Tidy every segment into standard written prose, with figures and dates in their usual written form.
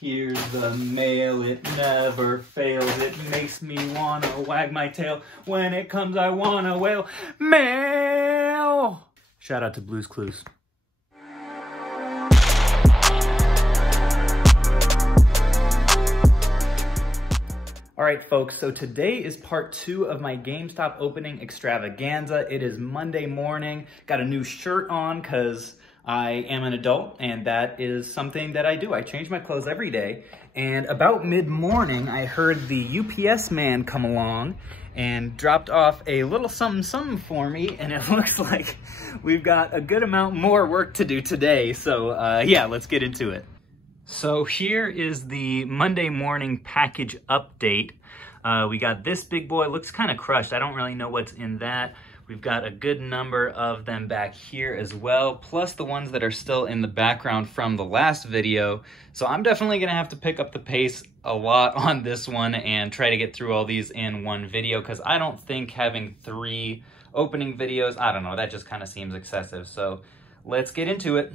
Here's the mail, it never fails. It makes me wanna wag my tail. When it comes, I wanna wail. Mail! Shout out to Blue's Clues. All right, folks, so today is part 2 of my GameStop opening extravaganza. It is Monday morning. Got a new shirt on because I am an adult, and that is something that I do. I change my clothes every day. And about mid-morning, I heard the UPS man come along and dropped off a little something for me, and it looks like we've got a good amount more work to do today. So yeah, let's get into it. So here is the Monday morning package update. We got this big boy, looks kind of crushed. I don't really know what's in that. We've got a good number of them back here as well, plus the ones that are still in the background from the last video. So I'm definitely gonna have to pick up the pace a lot on this one and try to get through all these in one video, because I don't think having 3 opening videos, I don't know, that just kind of seems excessive. So let's get into it.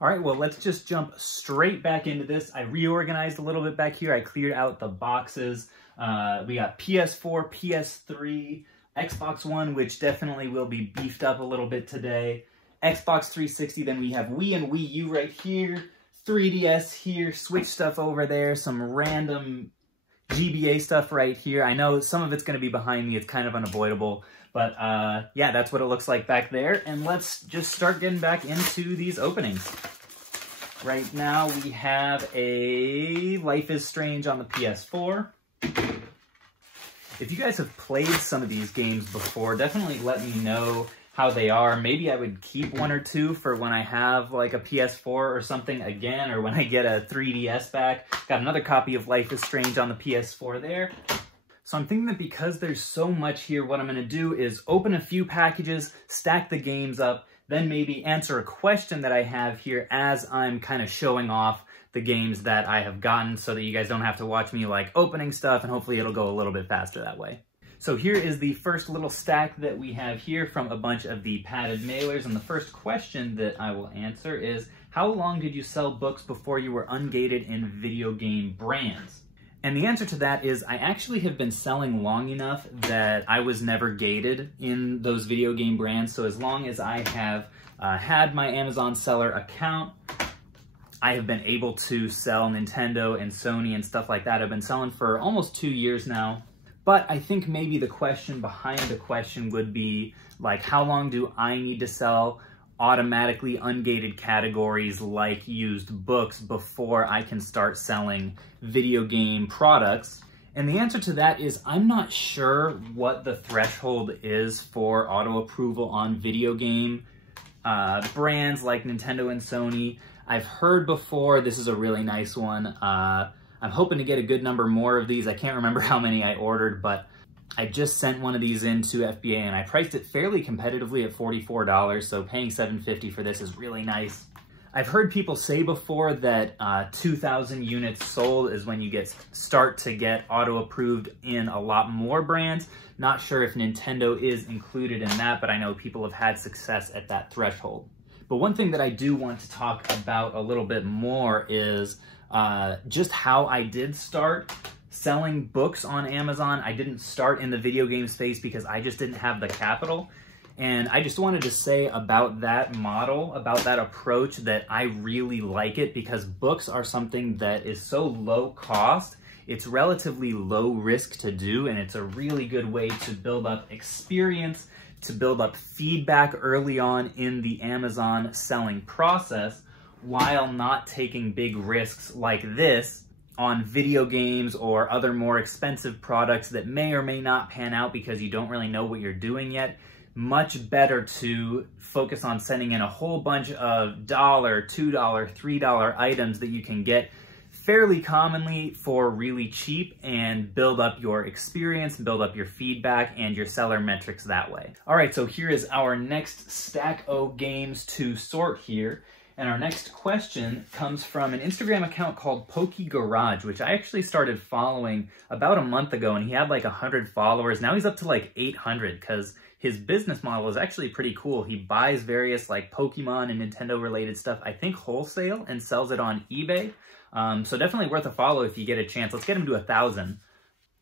All right, well, let's just jump straight back into this. I reorganized a little bit back here. I cleared out the boxes. We got PS4, PS3, Xbox One, which definitely will be beefed up a little bit today. Xbox 360, then we have Wii and Wii U right here. 3DS here, Switch stuff over there, some random GBA stuff right here. I know some of it's going to be behind me. It's kind of unavoidable. But yeah, that's what it looks like back there. And let's just start getting back into these openings. Right now we have a Life is Strange on the PS4. If you guys have played some of these games before, definitely let me know how they are. Maybe I would keep 1 or 2 for when I have like a PS4 or something again, or when I get a 3DS back. Got another copy of Life is Strange on the PS4 there. So I'm thinking that because there's so much here, what I'm going to do is open a few packages, stack the games up, then maybe answer a question that I have here as I'm kind of showing off the games that I have gotten, so that you guys don't have to watch me like opening stuff, and hopefully it'll go a little bit faster that way. So here is the first little stack that we have here from a bunch of the padded mailers, and the first question that I will answer is, how long did you sell books before you were ungated in video game brands? And the answer to that is, I actually have been selling long enough that I was never gated in those video game brands. So as long as I have had my Amazon seller account, I have been able to sell Nintendo and Sony and stuff like that. I've been selling for almost 2 years now. But I think maybe the question behind the question would be, like, how long do I need to sell automatically ungated categories like used books before I can start selling video game products? And the answer to that is, I'm not sure what the threshold is for auto approval on video game brands like Nintendo and Sony. I've heard before, this is a really nice one. I'm hoping to get a good number more of these. I can't remember how many I ordered, but I just sent one of these into FBA, and I priced it fairly competitively at $44, so paying $7.50 for this is really nice. I've heard people say before that 2,000 units sold is when you start to get auto-approved in a lot more brands. Not sure if Nintendo is included in that, but I know people have had success at that threshold. But one thing that I do want to talk about a little bit more is just how I did start selling books on Amazon. I didn't start in the video game space because I just didn't have the capital. And I just wanted to say about that model, about that approach, that I really like it, because books are something that is so low cost. It's relatively low risk to do, and it's a really good way to build up experience, to build up feedback early on in the Amazon selling process, while not taking big risks like this on video games or other more expensive products that may or may not pan out because you don't really know what you're doing yet. Much better to focus on sending in a whole bunch of $1, $2, $3 items that you can get fairly commonly for really cheap, and build up your experience, build up your feedback and your seller metrics that way. All right, so here is our next stack of games to sort here. And our next question comes from an Instagram account called Pokey Garage, which I actually started following about a month ago, and he had like 100 followers. Now he's up to like 800, because his business model is actually pretty cool. He buys various like Pokemon and Nintendo related stuff, I think wholesale, and sells it on eBay. So definitely worth a follow if you get a chance. Let's get him to 1,000.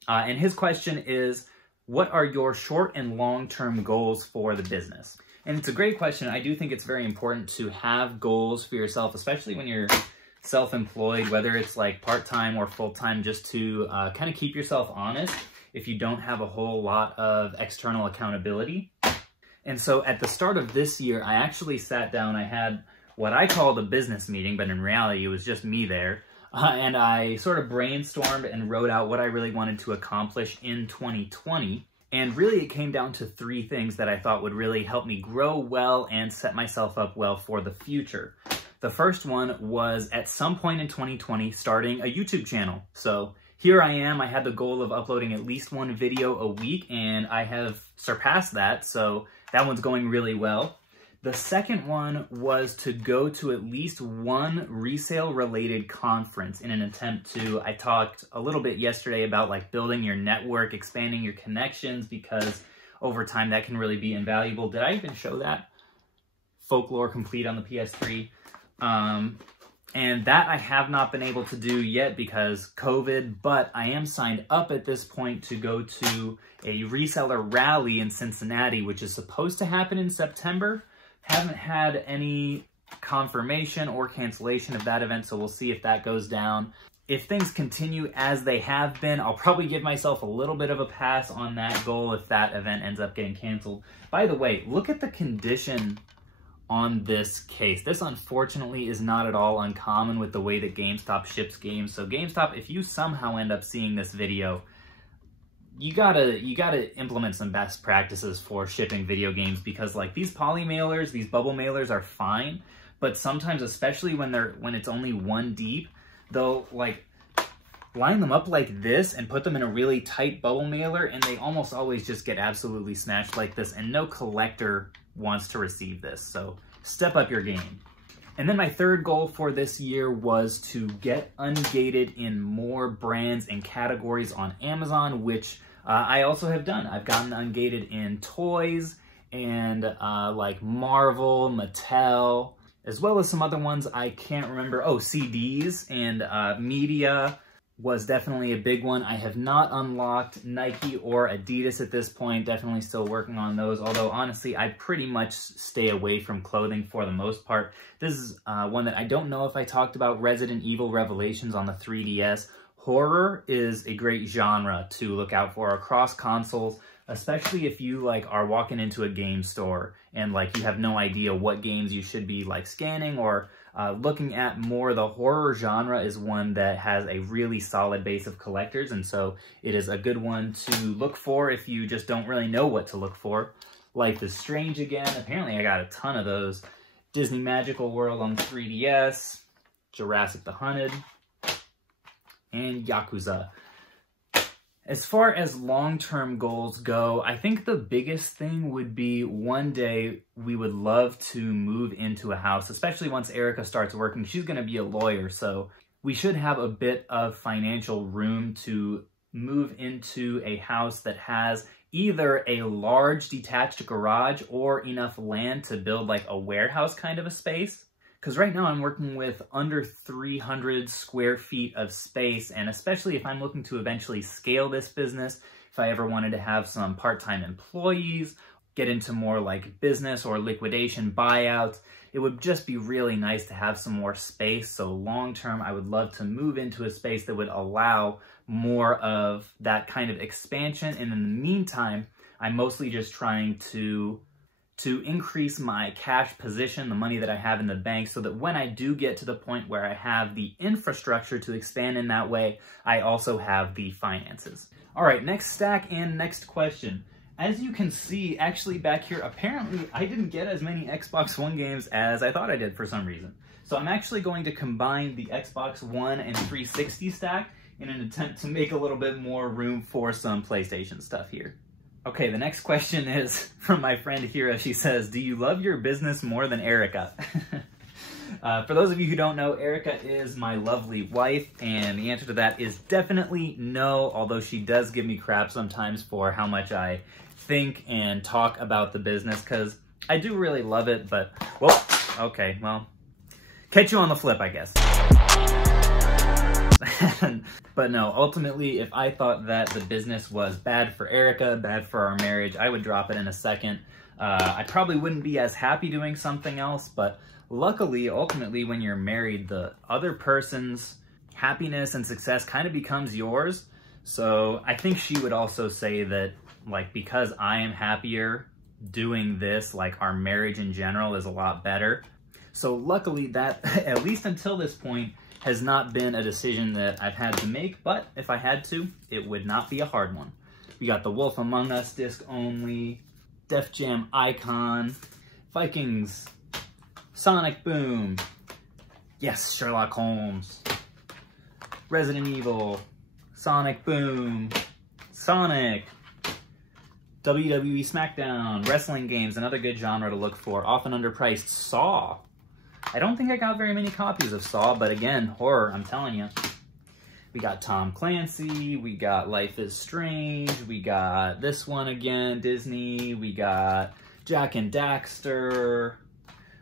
And his question is, what are your short and long-term goals for the business? And it's a great question. I do think it's very important to have goals for yourself, especially when you're self-employed, whether it's like part-time or full-time, just to kind of keep yourself honest if you don't have a whole lot of external accountability. And so at the start of this year, I actually sat down, I had what I called a business meeting, but in reality, it was just me there. And I sort of brainstormed and wrote out what I really wanted to accomplish in 2020. And really it came down to 3 things that I thought would really help me grow well and set myself up well for the future. The first one was at some point in 2020, starting a YouTube channel. So here I am, I had the goal of uploading at least 1 video a week, and I have surpassed that, so that one's going really well. The second one was to go to at least 1 resale-related conference in an attempt to, I talked a little bit yesterday about like building your network, expanding your connections, because over time that can really be invaluable. Did I even show that? Folklore Complete on the PS3. And that I have not been able to do yet because COVID, but I am signed up at this point to go to a reseller rally in Cincinnati, which is supposed to happen in September. Haven't had any confirmation or cancellation of that event, so we'll see if that goes down. If things continue as they have been, I'll probably give myself a little bit of a pass on that goal if that event ends up getting canceled. By the way, look at the condition on this case. This unfortunately is not at all uncommon with the way that GameStop ships games. So GameStop, if you somehow end up seeing this video, you gotta implement some best practices for shipping video games, because like these poly mailers, these bubble mailers are fine, but sometimes, especially when it's only 1 deep, they'll like line them up like this and put them in a really tight bubble mailer, and they almost always just get absolutely snatched like this, and no collector wants to receive this. So step up your game. And then my third goal for this year was to get Unguided in more brands and categories on Amazon, which I also have done. I've gotten Unguided in toys and like Marvel, Mattel, as well as some other ones I can't remember. Oh, CDs and media was definitely a big one. I have not unlocked Nike or Adidas at this point. Definitely still working on those. Although honestly, I pretty much stay away from clothing for the most part. This is one that I don't know if I talked about, Resident Evil Revelations on the 3DS. Horror is a great genre to look out for across consoles, especially if you like are walking into a game store and like you have no idea what games you should be like scanning or looking at more. The horror genre is one that has a really solid base of collectors, and so it is a good one to look for if you just don't really know what to look for. Life is Strange again. Apparently I got a ton of those. Disney Magical World on 3DS. Jurassic the Hunted. And Yakuza. As far as long-term goals go, I think the biggest thing would be one day we would love to move into a house, especially once Erica starts working. She's going to be a lawyer, so we should have a bit of financial room to move into a house that has either a large detached garage or enough land to build like a warehouse kind of a space. Because right now I'm working with under 300 square feet of space, and especially if I'm looking to eventually scale this business, if I ever wanted to have some part-time employees, get into more like business or liquidation buyouts, it would just be really nice to have some more space. So long-term, I would love to move into a space that would allow more of that kind of expansion. And in the meantime, I'm mostly just trying to increase my cash position, the money that I have in the bank, so that when I do get to the point where I have the infrastructure to expand in that way, I also have the finances. All right, next stack and next question. As you can see, actually back here, apparently I didn't get as many Xbox One games as I thought I did for some reason. So I'm actually going to combine the Xbox One and 360 stack in an attempt to make a little bit more room for some PlayStation stuff here. Okay, the next question is from my friend Hira. She says, do you love your business more than Erica? For those of you who don't know, Erica is my lovely wife, and the answer to that is definitely no, although she does give me crap sometimes for how much I think and talk about the business, because I do really love it, but, well, okay, well, catch you on the flip, I guess. But no, ultimately, if I thought that the business was bad for Erica, bad for our marriage, I would drop it in a second. I probably wouldn't be as happy doing something else, but luckily, ultimately, when you're married, the other person's happiness and success kind of becomes yours. So I think she would also say that, like, because I am happier doing this, like, our marriage in general is a lot better. So luckily that, at least until this point, has not been a decision that I've had to make, but if I had to, it would not be a hard one. We got the Wolf Among Us disc only, Def Jam Icon, Vikings, Sonic Boom, yes, Sherlock Holmes, Resident Evil, Sonic Boom, Sonic, WWE SmackDown, wrestling games, another good genre to look for, often underpriced, Saw. I don't think I got very many copies of Saw, but again, horror, I'm telling you. We got Tom Clancy, we got Life is Strange, we got this one again, Disney, we got Jak and Daxter,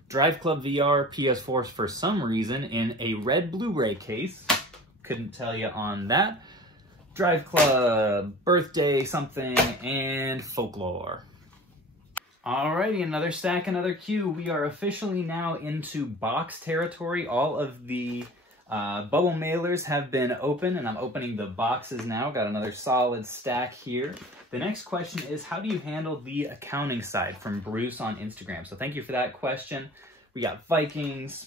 Drive Club VR, PS4 for some reason, in a red Blu-ray case. Couldn't tell you on that. Drive Club, Birthday something, and Folklore. Alrighty, another stack, another queue. We are officially now into box territory. All of the bubble mailers have been open, and I'm opening the boxes now. Got another solid stack here. The next question is, how do you handle the accounting side? From Bruce on Instagram. So thank you for that question. We got Vikings,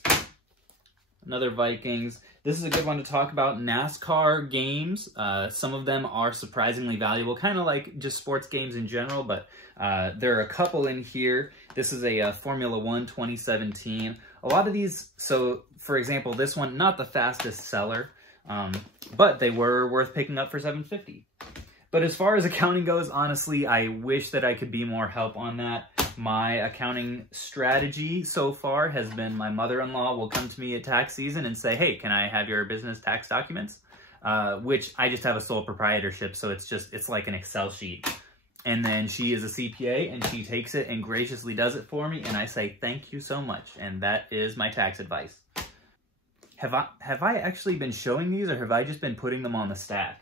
another Vikings. This is a good one to talk about. NASCAR games. Some of them are surprisingly valuable, kind of like just sports games in general, but there are a couple in here. This is a Formula 1 2017. A lot of these, so for example, this one, not the fastest seller, but they were worth picking up for $7.50. But as far as accounting goes, honestly, I wish that I could be more help on that. My accounting strategy so far has been my mother-in-law will come to me at tax season and say, hey, can I have your business tax documents? Which I just have a sole proprietorship, so it's like an Excel sheet. And then she is a CPA and she takes it and graciously does it for me, and I say, thank you so much. And that is my tax advice. Have I actually been showing these, or have I just been putting them on the stack?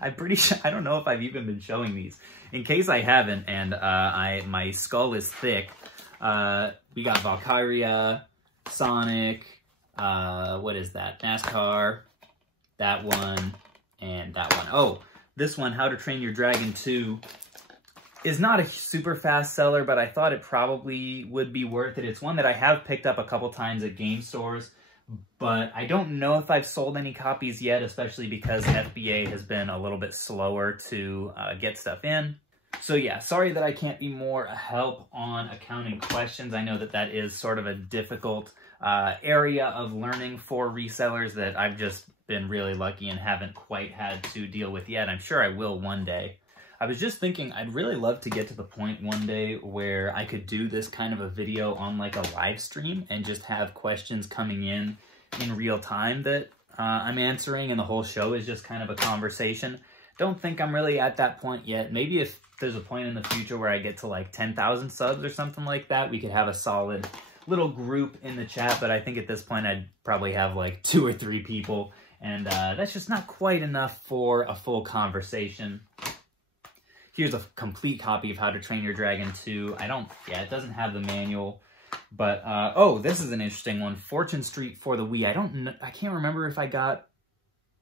I'm pretty sure, I don't know if I've even been showing these. In case I haven't, and my skull is thick, we got Valkyria, Sonic, what is that? NASCAR, that one, and that one. Oh, this one, How to Train Your Dragon 2, is not a super fast seller, but I thought it probably would be worth it. It's one that I have picked up a couple times at game stores, but I don't know if I've sold any copies yet, especially because FBA has been a little bit slower to get stuff in. So yeah, sorry that I can't be more help on accounting questions. I know that that is sort of a difficult area of learning for resellers that I've just been really lucky and haven't quite had to deal with yet. I'm sure I will one day. I was just thinking I'd really love to get to the point one day where I could do this kind of a video on like a live stream and just have questions coming in real time that I'm answering, and the whole show is just kind of a conversation. Don't think I'm really at that point yet. Maybe if there's a point in the future where I get to like 10,000 subs or something like that, we could have a solid little group in the chat, but I think at this point I'd probably have like 2 or 3 people, and that's just not quite enough for a full conversation. Here's a complete copy of How to Train Your Dragon 2. It doesn't have the manual, but, oh, this is an interesting one. Fortune Street for the Wii. I can't remember if I got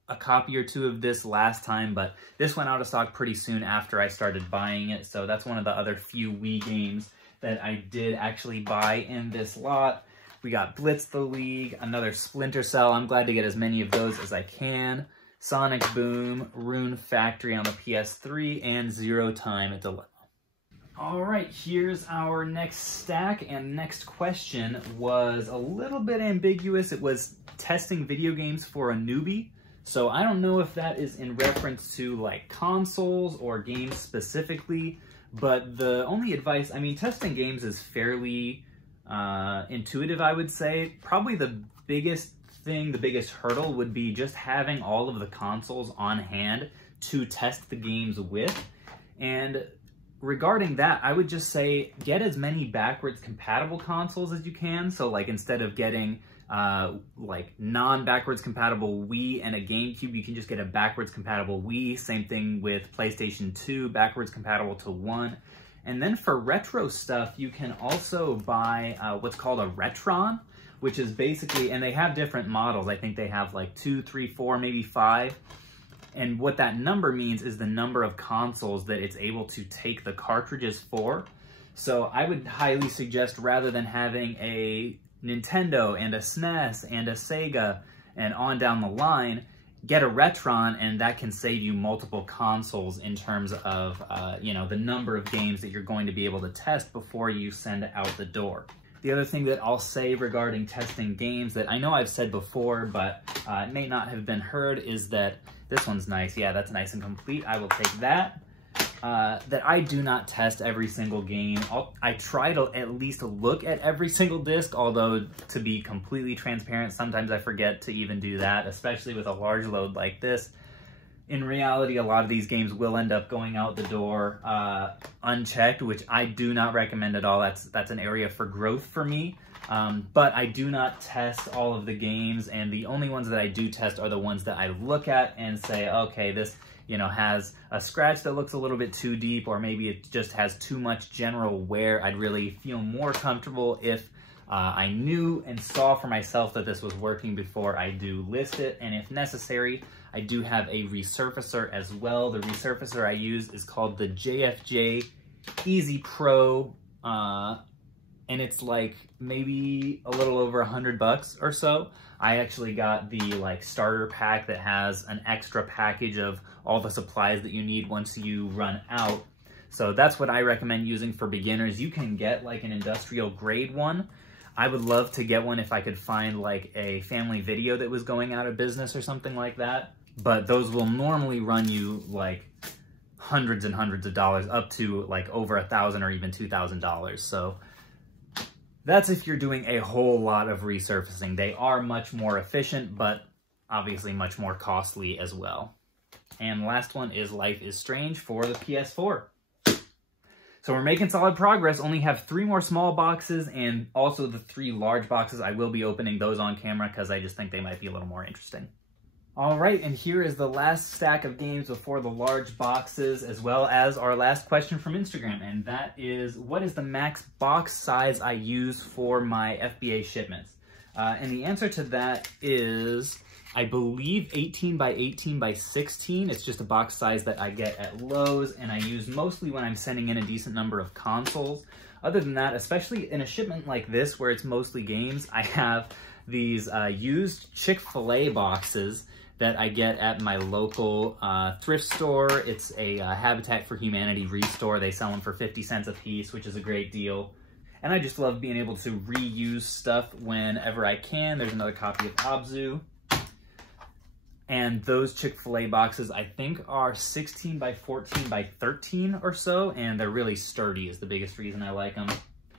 a copy or 2 of this last time, but this went out of stock pretty soon after I started buying it, so that's one of the other few Wii games that I did actually buy in this lot. We got Blitz the League, another Splinter Cell. I'm glad to get as many of those as I can. Sonic Boom, Rune Factory on the PS3, and Zero Time at Dilemma. All right, here's our next stack, and next question was a little bit ambiguous. It was testing video games for a newbie. So I don't know if that is in reference to like consoles or games specifically, but the only advice, I mean, testing games is fairly intuitive, I would say. Probably the biggest thing, the biggest hurdle would be just having all of the consoles on hand to test the games with. And regarding that, I would just say get as many backwards compatible consoles as you can. So like instead of getting like non-backwards compatible Wii and a GameCube, you can just get a backwards compatible Wii. Same thing with PlayStation 2, backwards compatible to 1. And then for retro stuff, you can also buy what's called a Retron, which is basically, and they have different models. I think they have like 2, 3, 4, maybe 5. And what that number means is the number of consoles that it's able to take the cartridges for. So I would highly suggest, rather than having a Nintendo and a SNES and a Sega and on down the line, get a Retron, and that can save you multiple consoles in terms of, you know, the number of games that you're going to be able to test before you send out the door. The other thing that I'll say regarding testing games that I know I've said before, but it may not have been heard, is that this one's nice. Yeah, that's nice and complete. I will take that. That I do not test every single game. I try to at least look at every single disc, although to be completely transparent, sometimes I forget to even do that, especially with a large load like this. In reality, a lot of these games will end up going out the door unchecked, which I do not recommend at all. That's an area for growth for me. But I do not test all of the games, and the only ones that I do test are the ones that I look at and say, okay, this, you know, has a scratch that looks a little bit too deep, or maybe it just has too much general wear. I'd really feel more comfortable if I knew and saw for myself that this was working before I do list it. And if necessary, I do have a resurfacer as well. The resurfacer I use is called the JFJ Easy Pro, and it's like maybe a little over $100 or so. I actually got the like starter pack that has an extra package of all the supplies that you need once you run out. So that's what I recommend using for beginners. You can get like an industrial grade one. I would love to get one if I could find like a family video that was going out of business or something like that. But those will normally run you like hundreds and hundreds of dollars, up to like over $1,000 or even $2,000. So that's if you're doing a whole lot of resurfacing. They are much more efficient, but obviously much more costly as well. And last one is Life is Strange for the PS4. So we're making solid progress. Only have 3 more small boxes, and also the 3 large boxes. I will be opening those on camera because I just think they might be a little more interesting. All right, and here is the last stack of games before the large boxes, as well as our last question from Instagram, and that is, what is the max box size I use for my FBA shipments? And the answer to that is, I believe 18 by 18 by 16. It's just a box size that I get at Lowe's, and I use mostly when I'm sending in a decent number of consoles. Other than that, especially in a shipment like this where it's mostly games, I have these used Chick-fil-A boxes that I get at my local thrift store. It's a Habitat for Humanity restore. They sell them for 50 cents a piece, which is a great deal. And I just love being able to reuse stuff whenever I can. There's another copy of Abzu. And those Chick-fil-A boxes, I think, are 16 by 14 by 13 or so, and they're really sturdy is the biggest reason I like them.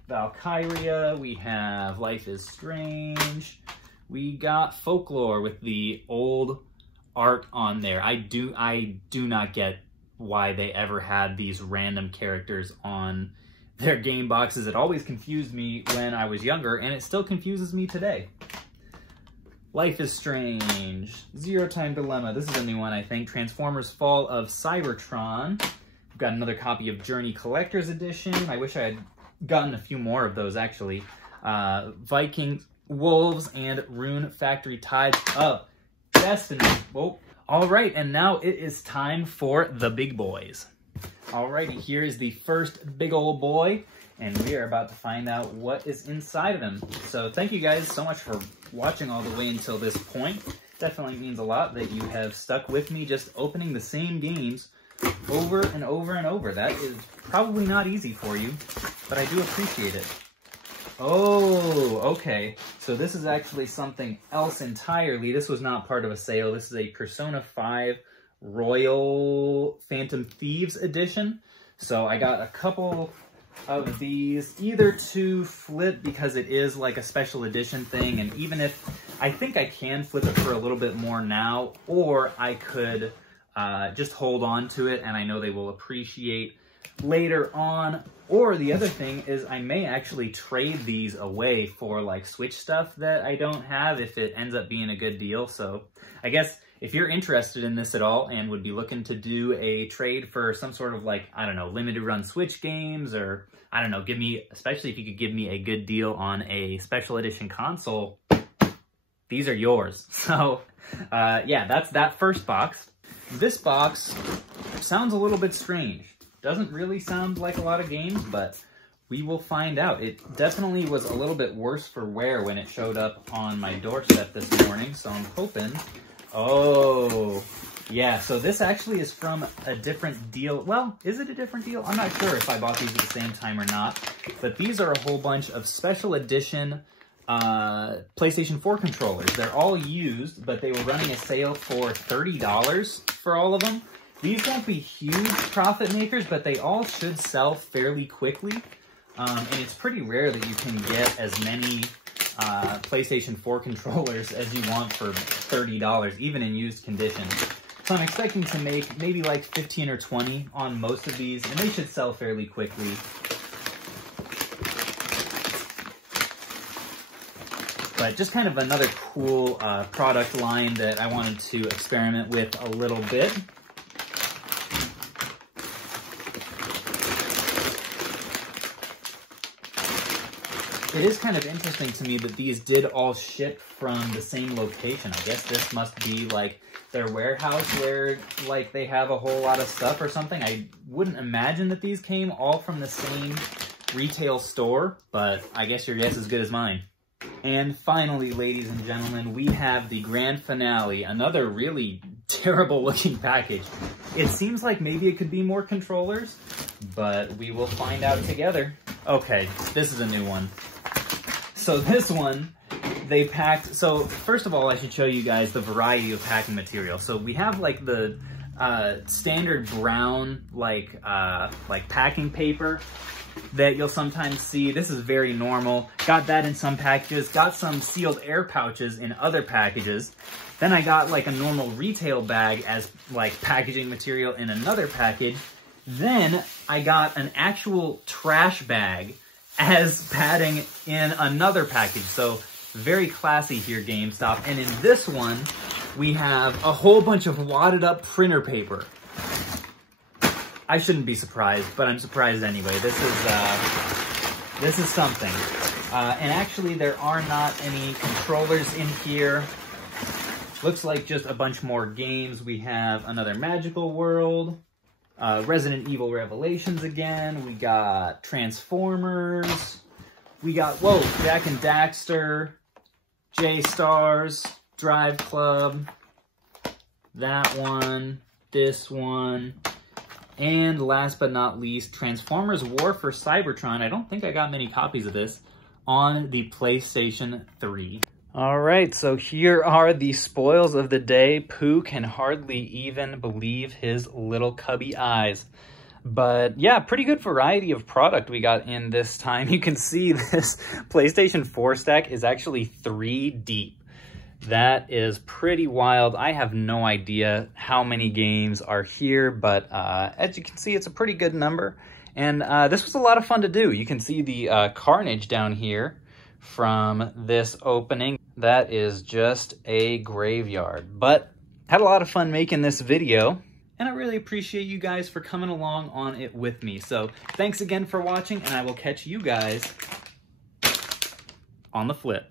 Valkyria, we have Life is Strange. We got Folklore with the old art on there. I do not get why they ever had these random characters on their game boxes. It always confused me when I was younger, and it still confuses me today. Life is Strange, Zero Time Dilemma. This is a new one, I think. Transformers Fall of Cybertron. We've got another copy of Journey Collector's Edition. I wish I had gotten a few more of those, actually. Viking Wolves and Rune Factory Tides of Destiny. Whoa. All right, and now it is time for the big boys. All righty, here is the first big old boy, and we are about to find out what is inside of him. So thank you guys so much for watching all the way until this point. Definitely means a lot that you have stuck with me just opening the same games over and over and over. That is probably not easy for you, but I do appreciate it. Oh, okay. So this is actually something else entirely. This was not part of a sale. This is a Persona 5 Royal Phantom Thieves edition. So I got a couple of these, either to flip because it is like a special edition thing, and even if I think I can flip it for a little bit more now, or I could just hold on to it, and I know they will appreciate later on. Or the other thing is I may actually trade these away for like Switch stuff that I don't have if it ends up being a good deal. So I guess if you're interested in this at all and would be looking to do a trade for some sort of like, I don't know, limited run Switch games, or I don't know, especially if you could give me a good deal on a special edition console, these are yours. So yeah, that's that first box. This box sounds a little bit strange. Doesn't really sound like a lot of games, but we will find out. It definitely was a little bit worse for wear when it showed up on my doorstep this morning, so I'm hoping... Oh, yeah, so this actually is from a different deal. Well, is it a different deal? I'm not sure if I bought these at the same time or not, but these are a whole bunch of special edition PlayStation 4 controllers. They're all used, but they were running a sale for $30 for all of them. These won't be huge profit makers, but they all should sell fairly quickly. And it's pretty rare that you can get as many PlayStation 4 controllers as you want for $30, even in used condition. So I'm expecting to make maybe like 15 or 20 on most of these, and they should sell fairly quickly. But just kind of another cool product line that I wanted to experiment with a little bit. It is kind of interesting to me that these did all ship from the same location. I guess this must be like their warehouse where like they have a whole lot of stuff or something. I wouldn't imagine that these came all from the same retail store, but I guess your guess is as good as mine. And finally, ladies and gentlemen, we have the grand finale, another really terrible looking package. It seems like maybe it could be more controllers, but we will find out together. Okay, this is a new one. So this one, they packed, so first of all, I should show you guys the variety of packing material. So we have like the standard brown, like packing paper that you'll sometimes see. This is very normal. Got that in some packages, got some sealed air pouches in other packages. Then I got like a normal retail bag as like packaging material in another package. Then I got an actual trash bag as padding in another package. So very classy here, GameStop. And in this one, we have a whole bunch of wadded up printer paper. I shouldn't be surprised, but I'm surprised anyway. This is something. And actually, there are not any controllers in here. Looks like just a bunch more games. We have another Magical World. Resident Evil Revelations again. We got Transformers. We got, whoa, Jak and Daxter, J-Stars, Drive Club, that one, this one, and last but not least, Transformers War for Cybertron. I don't think I got many copies of this on the PlayStation 3. All right, so here are the spoils of the day. Pooh can hardly even believe his little cubby eyes. But yeah, pretty good variety of product we got in this time. You can see this PlayStation 4 stack is actually 3 deep. That is pretty wild. I have no idea how many games are here, but as you can see, it's a pretty good number. And this was a lot of fun to do. You can see the carnage down here from this opening. That is just a graveyard, but had a lot of fun making this video, and I really appreciate you guys for coming along on it with me. So thanks again for watching, and I will catch you guys on the flip.